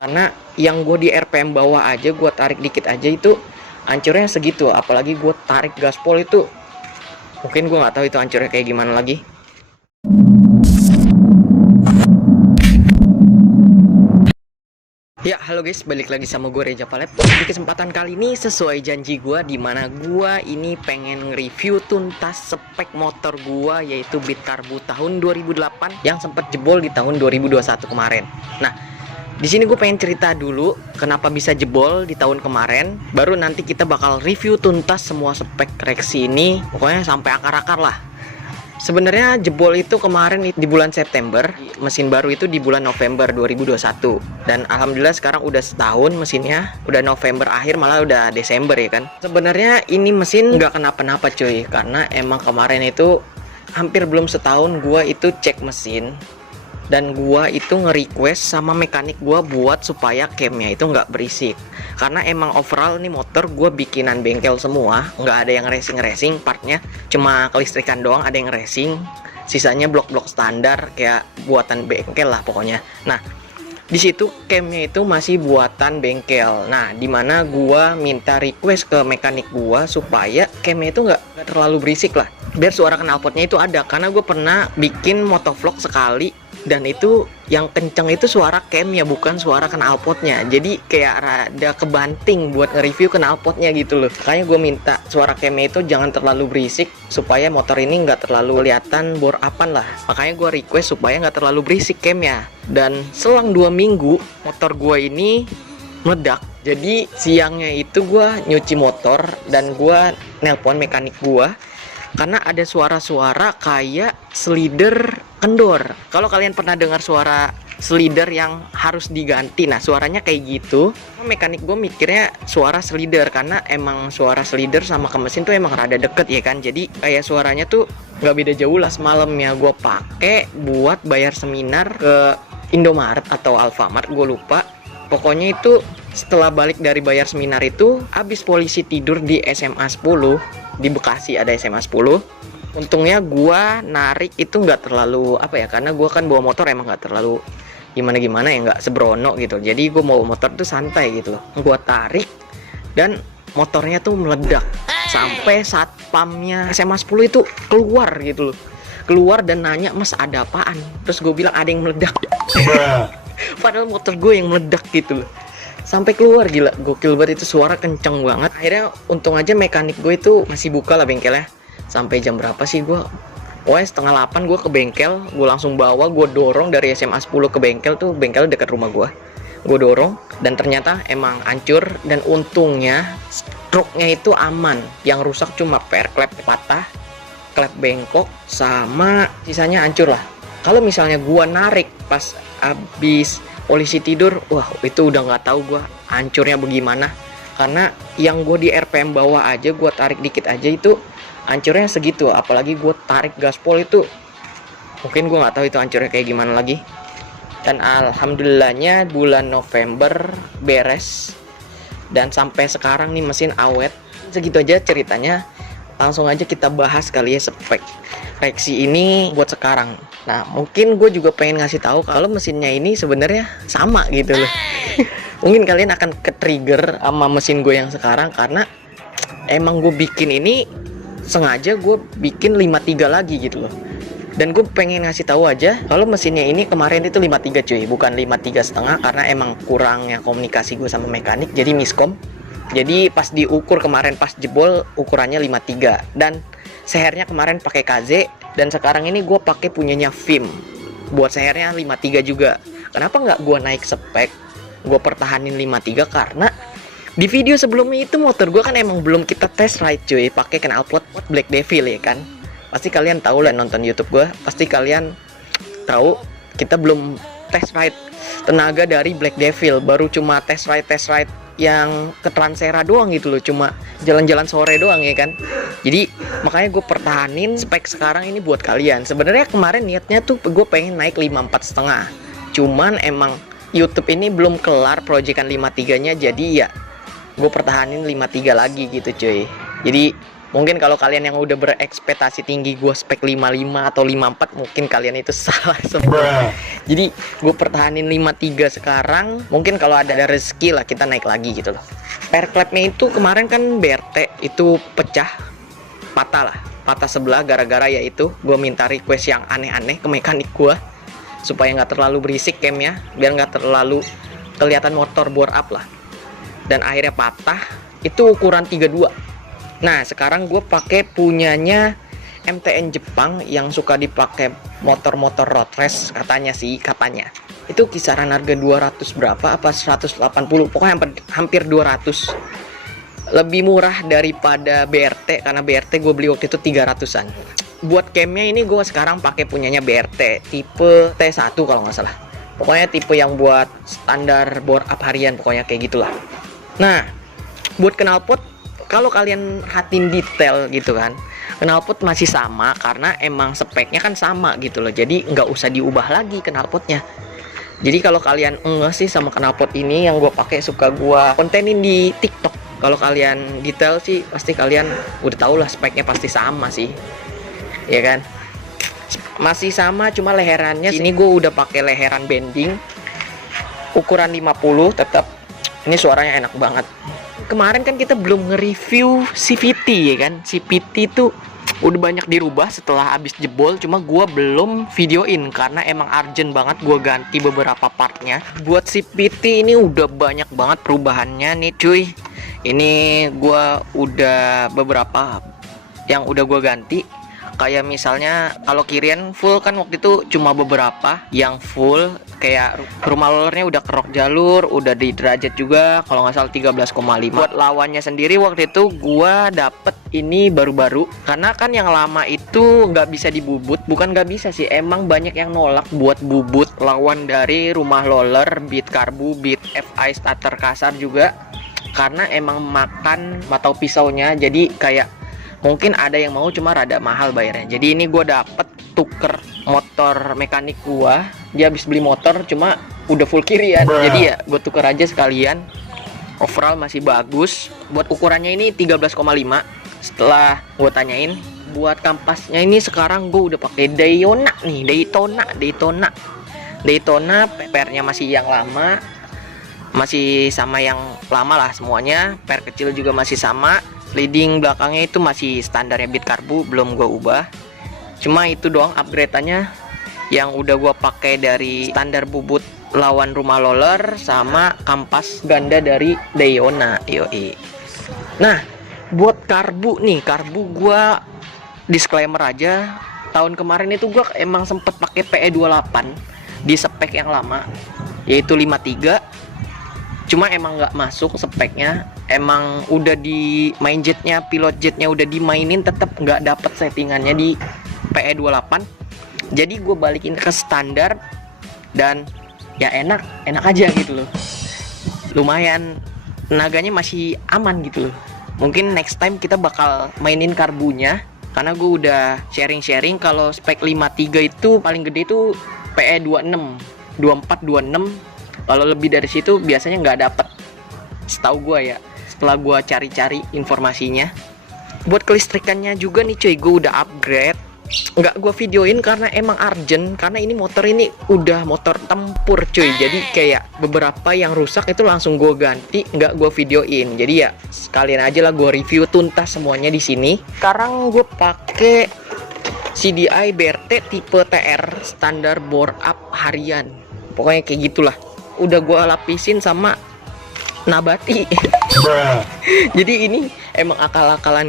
Karena yang gue di RPM bawah aja gue tarik dikit aja itu hancurnya segitu, apalagi gue tarik gaspol itu mungkin gue nggak tahu itu hancurnya kayak gimana lagi. Ya, halo guys, balik lagi sama gue Reja Palet. Di kesempatan kali ini sesuai janji gue, dimana gue ini pengen nge-review tuntas spek motor gue, yaitu Beat Karbu tahun 2008 yang sempat jebol di tahun 2021 kemarin. Nah, di sini gue pengen cerita dulu kenapa bisa jebol di tahun kemarin. Baru nanti kita bakal review tuntas semua spek Rexy ini, pokoknya sampai akar-akar lah. Sebenarnya jebol itu kemarin di bulan September, mesin baru itu di bulan November 2021. Dan alhamdulillah sekarang udah setahun mesinnya, udah November akhir malah udah Desember ya kan. Sebenarnya ini mesin nggak kenapa-napa cuy, karena emang kemarin itu hampir belum setahun gua itu cek mesin. Dan gua itu nge-request sama mekanik gua buat supaya camnya itu nggak berisik. Karena emang overall nih motor gua bikinan bengkel semua, nggak ada yang racing partnya, cuma kelistrikan doang ada yang racing, sisanya blok-blok standar kayak buatan bengkel lah pokoknya. Nah, di situ camnya itu masih buatan bengkel. Nah, dimana gua minta request ke mekanik gua supaya camnya itu nggak terlalu berisik lah, biar suara knalpotnya itu ada. Karena gue pernah bikin motovlog sekali, dan itu yang kenceng itu suara camnya, bukan suara knalpotnya. Jadi kayak rada kebanting buat nge-review knalpotnya gitu loh. Makanya gue minta suara camnya itu jangan terlalu berisik, supaya motor ini nggak terlalu kelihatan bore upan lah. Makanya gue request supaya nggak terlalu berisik camnya. Dan selang 2 minggu motor gue ini meledak. Jadi siangnya itu gue nyuci motor dan gue nelpon mekanik gue karena ada suara-suara kayak slider kendor. Kalau kalian pernah dengar suara slider yang harus diganti, nah suaranya kayak gitu. Mekanik gue mikirnya suara slider, karena emang suara slider sama ke mesin tuh emang rada deket ya kan. Jadi kayak suaranya tuh nggak beda jauh lah. Semalamnya gue pakai buat bayar seminar ke Indomaret atau Alfamart, gue lupa. Pokoknya itu setelah balik dari bayar seminar itu, habis polisi tidur di SMA 10, di Bekasi ada SMA 10. Untungnya gua narik itu nggak terlalu apa ya, karena gua kan bawa motor emang nggak terlalu gimana-gimana ya, nggak sebrono gitu. Jadi gua bawa motor tuh santai gitu loh. Gua tarik dan motornya tuh meledak. Sampai satpamnya SMA 10 itu keluar gitu loh. Keluar dan nanya, "Mas, ada apaan?" Terus gue bilang ada yang meledak. Padahal motor gue yang meledak gitu loh. Sampai keluar, gila, gokil banget itu, suara kenceng banget. Akhirnya untung aja mekanik gue itu masih buka lah bengkelnya. Sampai jam berapa sih gue? Pokoknya setengah 8 gue ke bengkel. Gue langsung bawa, gue dorong dari SMA 10 ke bengkel tuh, bengkel dekat rumah gue. Gue dorong dan ternyata emang hancur. Dan untungnya stroke-nya itu aman. Yang rusak cuma per klep patah, klep bengkok, sama sisanya hancur lah. Kalau misalnya gue narik pas abis polisi tidur, wah itu udah nggak tahu gue hancurnya bagaimana. Karena yang gue di RPM bawah aja gue tarik dikit aja itu hancurnya segitu, apalagi gue tarik gaspol itu mungkin gue nggak tahu itu hancurnya kayak gimana lagi. Dan alhamdulillahnya bulan November beres, dan sampai sekarang nih mesin awet. Segitu aja ceritanya, langsung aja kita bahas kali ya spek Rexy ini buat sekarang. Nah, mungkin gue juga pengen ngasih tahu kalau mesinnya ini sebenarnya sama gitu loh. Mungkin kalian akan ke-trigger sama mesin gue yang sekarang, karena emang gue bikin ini sengaja gue bikin 53 lagi gitu loh. Dan gue pengen ngasih tahu aja kalau mesinnya ini kemarin itu 53 cuy, bukan 53,5, karena emang kurangnya komunikasi gue sama mekanik, jadi miskom. Jadi pas diukur kemarin pas jebol ukurannya 53, dan sehernya kemarin pakai KZ, dan sekarang ini gue pakai punyanya Vim buat sehernya 53 juga. Kenapa nggak gue naik spek, gue pertahanin 53? Karena di video sebelumnya itu motor gue kan emang belum kita test ride cuy, pakai knalpot Black Devil ya kan. Pasti kalian tahu lah, nonton YouTube gue pasti kalian tahu kita belum test ride tenaga dari Black Devil, baru cuma test ride yang ke Transera doang gitu loh, cuma jalan-jalan sore doang ya kan. Jadi makanya gue pertahanin spek sekarang ini buat kalian. Sebenarnya kemarin niatnya tuh gue pengen naik 54,5, cuman emang YouTube ini belum kelar proyekan 53 nya, jadi ya gue pertahanin 53 lagi gitu cuy. Jadi Mungkin kalau kalian yang udah berekspektasi tinggi gue spek 55 atau 54, mungkin kalian itu salah semua. Jadi gue pertahanin 53 sekarang. Mungkin kalau ada rezeki lah kita naik lagi gitu loh. Pair clapnya itu kemarin kan BRT itu pecah, patah lah, patah sebelah gara-gara yaitu gue minta request yang aneh-aneh ke mekanik gue supaya nggak terlalu berisik camnya, biar nggak terlalu kelihatan motor bore up lah. Dan akhirnya patah. Itu ukuran 32. Nah sekarang gue pakai punyanya MTN Jepang yang suka dipakai motor-motor road race katanya sih, katanya itu kisaran harga 200 berapa apa 180, pokoknya hampir 200, lebih murah daripada BRT, karena BRT gue beli waktu itu 300-an. Buat camnya ini gue sekarang pakai punyanya BRT tipe T1 kalau nggak salah, pokoknya tipe yang buat standar bore up harian, pokoknya kayak gitulah. Nah buat knalpot, kalau kalian perhatiin detail gitu kan, knalpot masih sama karena emang speknya kan sama gitu loh. Jadi nggak usah diubah lagi knalpotnya. Jadi kalau kalian enggak sih sama knalpot ini yang gue pakai, suka gue kontenin di TikTok. Kalau kalian detail sih pasti kalian udah tau lah speknya pasti sama sih, ya kan? Masih sama, cuma leherannya ini gue udah pakai leheran bending ukuran 50 tetap. Ini suaranya enak banget. Kemarin kan kita belum nge-review CVT ya kan. CVT itu udah banyak dirubah setelah habis jebol, cuma gua belum videoin karena emang urgent banget gua ganti beberapa partnya. Buat CVT ini udah banyak banget perubahannya nih cuy. Ini gua udah beberapa yang udah gua ganti. Kayak misalnya kalau kirian full kan waktu itu cuma beberapa yang full, kayak rumah rollernya udah kerok jalur, udah di derajat juga kalau nggak salah 13,5. Buat lawannya sendiri waktu itu gua dapet ini baru-baru, karena kan yang lama itu nggak bisa dibubut, bukan nggak bisa sih, emang banyak yang nolak buat bubut lawan dari rumah roller, Beat Karbu, Beat FI starter kasar juga, karena emang makan matau pisaunya, jadi kayak mungkin ada yang mau cuma rada mahal bayarnya. Jadi ini gue dapet tuker motor mekanik gua, dia habis beli motor cuma udah full kirian, jadi ya gue tuker aja sekalian. Overall masih bagus. Buat ukurannya ini 13,5. Setelah gue tanyain, buat kampasnya ini sekarang gue udah pakai Daytona nih, Daytona. PR-nya masih yang lama, masih sama yang lama lah semuanya. PR kecil juga masih sama. Leading belakangnya itu masih standarnya Beat Karbu, belum gue ubah. Cuma itu doang upgrade-nya yang udah gue pakai dari standar bubut lawan rumah roller sama kampas ganda dari Daytona. Yoi. Nah, buat karbu nih, karbu gue disclaimer aja, tahun kemarin itu gue emang sempet pakai PE28 di spek yang lama, yaitu 53. Cuma emang nggak masuk speknya, emang udah di main jetnya, pilot jetnya udah dimainin, tetap nggak dapet settingannya di PE28. Jadi gue balikin ke standar dan ya enak aja gitu loh. Lumayan, tenaganya masih aman gitu loh. Mungkin next time kita bakal mainin karbunya, karena gue udah sharing kalau spek 53 itu paling gede itu PE26, 24, 26. Kalau lebih dari situ biasanya nggak dapet, setahu gue ya, setelah gue cari-cari informasinya. Buat kelistrikannya juga nih cuy, gue udah upgrade. Nggak gue videoin karena emang urgent, karena ini motor ini udah motor tempur cuy. Jadi kayak beberapa yang rusak itu langsung gue ganti, nggak gue videoin. Jadi ya sekalian aja lah gue review tuntas semuanya di sini. Sekarang gue pakai CDI BRT tipe TR standar bore up harian, pokoknya kayak gitulah. Udah gue lapisin sama nabati. Jadi ini emang akal-akalan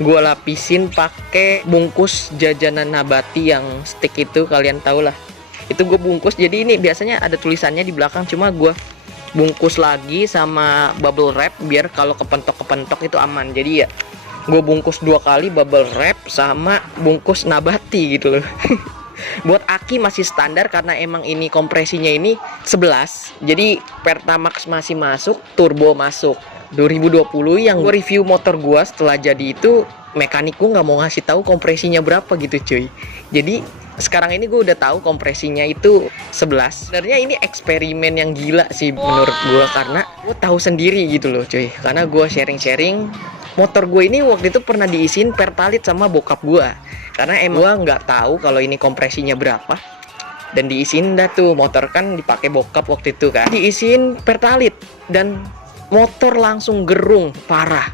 gue lapisin pakai bungkus jajanan nabati yang stick itu, kalian tau lah, itu gue bungkus. Jadi ini biasanya ada tulisannya di belakang, cuma gue bungkus lagi sama bubble wrap biar kalau kepentok itu aman. Jadi ya gue bungkus 2 kali, bubble wrap sama bungkus nabati gitu loh. Buat aki masih standar karena emang ini kompresinya ini 11. Jadi Pertamax masih masuk, turbo masuk. 2020 yang gue review motor gue setelah jadi itu, mekanik gue nggak mau ngasih tahu kompresinya berapa gitu cuy. Jadi sekarang ini gue udah tahu kompresinya itu 11. Sebenarnya ini eksperimen yang gila sih menurut gue, karena gue tahu sendiri gitu loh cuy. Karena gue sharing motor gue ini waktu itu pernah diisiin pertalit sama bokap gue, karena emang gue nggak tahu kalau ini kompresinya berapa, dan diisiin dah tuh. Motor kan dipakai bokap waktu itu kan, diisiin pertalit dan motor langsung gerung parah.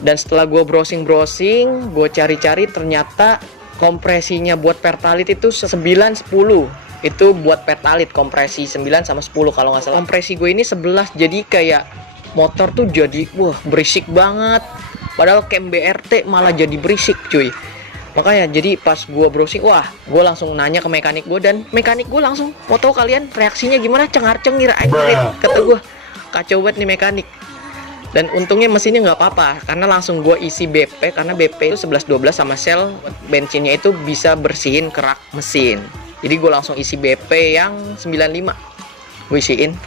Dan setelah gue browsing, gue cari-cari, ternyata kompresinya buat pertalit itu 9-10. Itu buat pertalit kompresi 9 sama 10 kalau nggak salah. Kompresi gue ini 11, jadi kayak motor tuh jadi berisik banget. Padahal cam BRT malah jadi berisik cuy. Makanya jadi pas gue browsing, gue langsung nanya ke mekanik gue, dan mekanik gue langsung, mau tahu kalian reaksinya gimana? Cengar-cengir aja kata gue. Kacau banget nih mekanik. Dan untungnya mesinnya nggak apa-apa, karena langsung gue isi BP, karena BP itu 11-12 sama sel bensinnya itu bisa bersihin kerak mesin. Jadi gue langsung isi BP yang 95, gue isiin.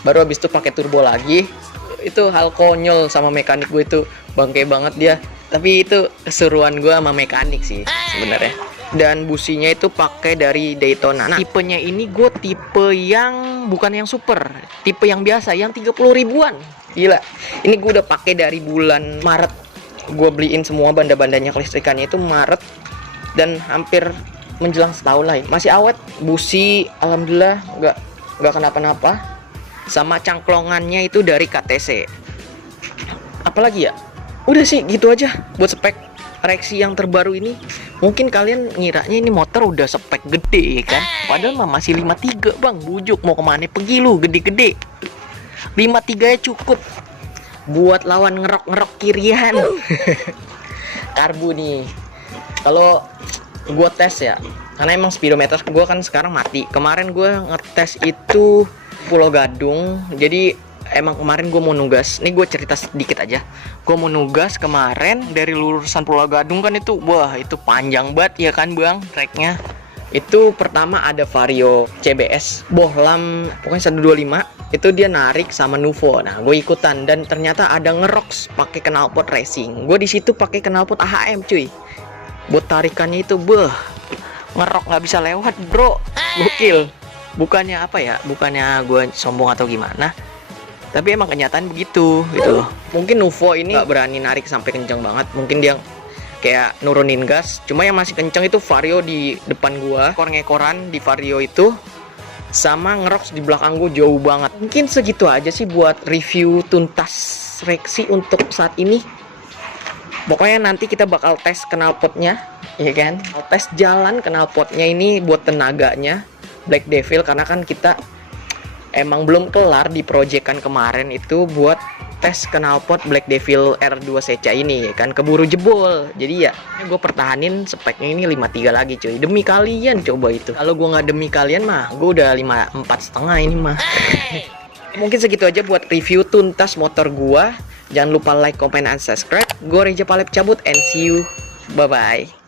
Baru habis itu pakai turbo lagi. Itu hal konyol sama mekanik gue, itu bangke banget dia. Tapi itu keseruan gue sama mekanik sih sebenarnya. Dan businya itu pakai dari Daytona. Nah, tipenya ini gue tipe yang bukan yang super, tipe yang biasa, yang 30 ribuan. Gila, ini gue udah pakai dari bulan Maret. Gue beliin semua banda-bandanya kelistrikannya itu Maret, dan hampir menjelang setahun lah. Masih awet, busi alhamdulillah nggak kenapa-napa. Sama cangklongannya itu dari KTC. Apalagi ya, udah sih gitu aja buat spek Rexy yang terbaru ini. Mungkin kalian ngiranya ini motor udah spek gede kan, padahal mah masih 53 bang. Bujuk, mau kemana pergi lu gede-gede. 53 ya cukup buat lawan ngerok-ngerok kirian. Karbu nih, kalau gue tes ya, karena emang speedometer gue kan sekarang mati. Kemarin gue ngetes itu Pulau Gadung. Jadi emang kemarin gue mau nugas. Nih gue cerita sedikit aja. Gue mau nugas kemarin dari lulusan Pulau Gadung kan, itu itu panjang banget ya kan bang treknya. Itu pertama ada Vario CBS Bohlam, pokoknya 125. Itu dia narik sama Nuvo. Nah, gue ikutan, dan ternyata ada ngeroks pakai knalpot racing. Gue di situ pakai knalpot AHM cuy. Buat tarikannya itu ngerok nggak bisa lewat bro. Gokil. Bukannya apa ya? Bukannya gue sombong atau gimana? Tapi emang kenyataan begitu gitu loh. Mungkin Nuvo ini nggak berani narik sampai kenceng banget. Mungkin dia kayak nurunin gas. Cuma yang masih kenceng itu Vario di depan gua, ekor-ekoran di Vario itu, sama ngeroks di belakang gua jauh banget. Mungkin segitu aja sih buat review tuntas Rexy untuk saat ini. Pokoknya nanti kita bakal tes knalpotnya, ya kan? Tes jalan knalpotnya ini buat tenaganya Black Devil, karena kan kita emang belum kelar di proyekan kemarin itu buat tes knalpot Black Devil R2 Seca ini ya kan, keburu jebol. Jadi ya gue pertahanin speknya ini 53 lagi cuy, demi kalian. Coba itu, kalau gue nggak demi kalian mah gue udah 54,5 ini mah. Mungkin segitu aja buat review tuntas motor gue. Jangan lupa like, comment, and subscribe. Gue Reja Palep cabut, and see you, bye bye.